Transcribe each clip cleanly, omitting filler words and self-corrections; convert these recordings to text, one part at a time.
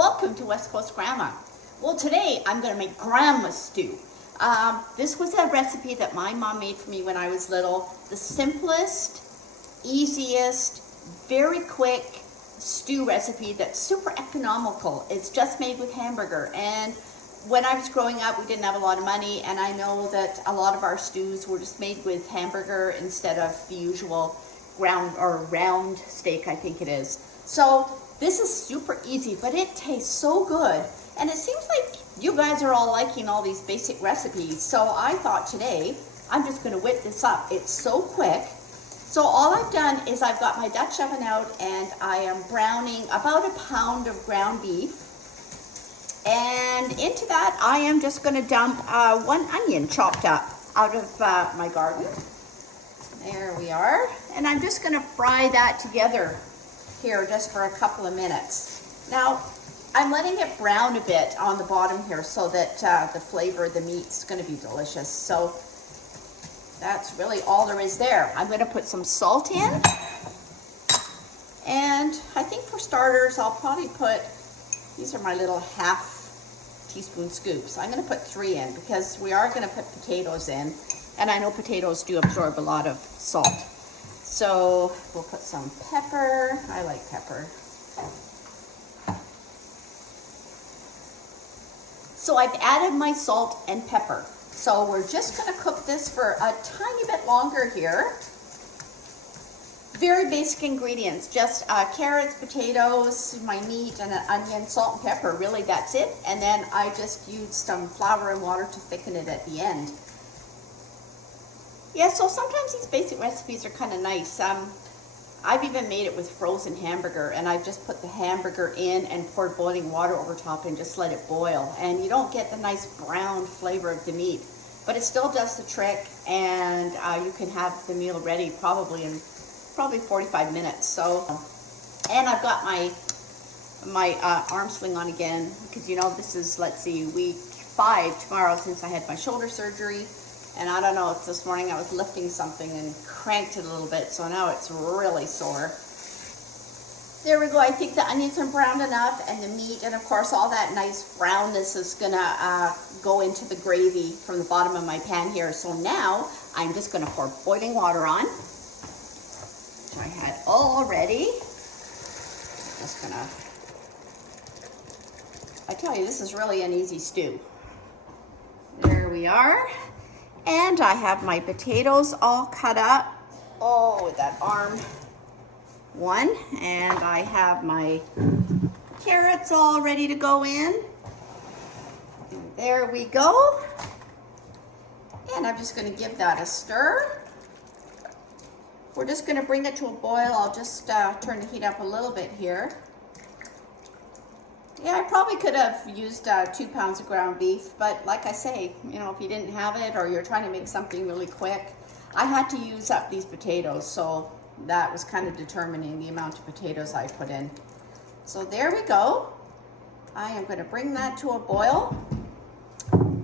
Welcome to West Coast Grandma. Well, today I'm going to make grandma's stew. This was a recipe that my mom made for me when I was little. The simplest, easiest, very quick stew recipe that's super economical. It's just made with hamburger. And when I was growing up, we didn't have a lot of money, and I know that a lot of our stews were just made with hamburger instead of the usual ground or round steak, I think it is. So this is super easy, but it tastes so good. And it seems like you guys are all liking all these basic recipes. So I thought today, I'm just gonna whip this up. It's so quick. So all I've done is I've got my Dutch oven out and I am browning about a pound of ground beef. And into that, I am just gonna dump 1 onion chopped up out of my garden. There we are. And I'm just gonna fry that together here just for a couple of minutes. Now, I'm letting it brown a bit on the bottom here so that the flavor of the meat's gonna be delicious. So that's really all there is there. I'm gonna put some salt in. And I think for starters, I'll probably put, these are my little half teaspoon scoops. I'm gonna put 3 in because we are gonna put potatoes in. And I know potatoes do absorb a lot of salt. So we'll put some pepper. I like pepper. So I've added my salt and pepper. So we're just gonna cook this for a tiny bit longer here. Very basic ingredients, just carrots, potatoes, my meat, and an onion, salt and pepper, really that's it. And then I just used some flour and water to thicken it at the end. Yeah, so sometimes these basic recipes are kind of nice. I've even made it with frozen hamburger, and I've just put the hamburger in and poured boiling water over top and just let it boil. And you don't get the nice brown flavor of the meat, but it still does the trick, and you can have the meal ready probably in 45 minutes. So, and I've got my arm sling on again, because you know this is, let's see, week 5 tomorrow since I had my shoulder surgery. And I don't know, it's this morning I was lifting something and cranked it a little bit, so now it's really sore. There we go. I think the onions are browned enough, and the meat, and of course all that nice brownness is gonna go into the gravy from the bottom of my pan here. So now I'm just gonna pour boiling water on, which I had already. Just gonna, I tell you, this is really an easy stew. There we are. And I have my potatoes all cut up. Oh, with that arm one. And I have my carrots all ready to go in. And there we go. And I'm just going to give that a stir. We're just going to bring it to a boil. I'll just turn the heat up a little bit here. Yeah, I probably could have used 2 pounds of ground beef, but like I say, you know, if you didn't have it or you're trying to make something really quick, I had to use up these potatoes, so that was kind of determining the amount of potatoes I put in. So there we go. I am going to bring that to a boil,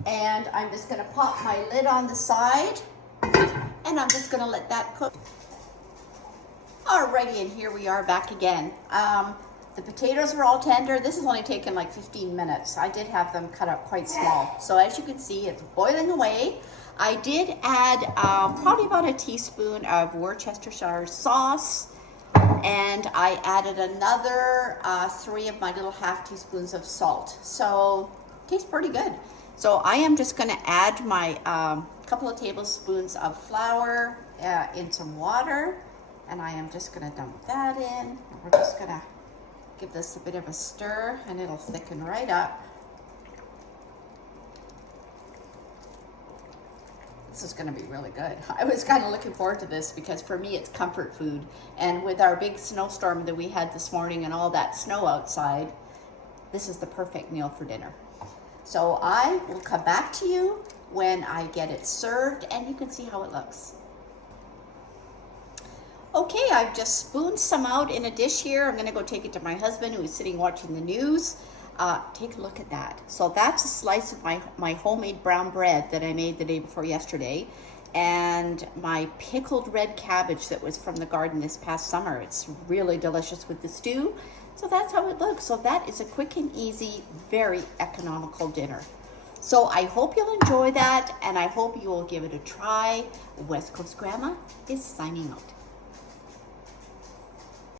and I'm just going to pop my lid on the side, and I'm just going to let that cook. Alrighty, and here we are back again. The potatoes are all tender. This has only taken like 15 minutes. I did have them cut up quite small. So as you can see, it's boiling away. I did add probably about a teaspoon of Worcestershire sauce, and I added another 3 of my little half teaspoons of salt. So it tastes pretty good. So I am just gonna add my couple of tablespoons of flour in some water, and I am just gonna dump that in. We're just gonna give this a bit of a stir, and it'll thicken right up. This is gonna be really good. I was kind of looking forward to this because for me it's comfort food. And with our big snowstorm that we had this morning and all that snow outside, this is the perfect meal for dinner. So I will come back to you when I get it served, and you can see how it looks. Okay, I've just spooned some out in a dish here. I'm gonna go take it to my husband who is sitting watching the news. Take a look at that. So that's a slice of my homemade brown bread that I made the day before yesterday, and my pickled red cabbage that was from the garden this past summer. It's really delicious with the stew. So that's how it looks. So that is a quick and easy, very economical dinner. So I hope you'll enjoy that, and I hope you will give it a try. West Coast Grandma is signing out.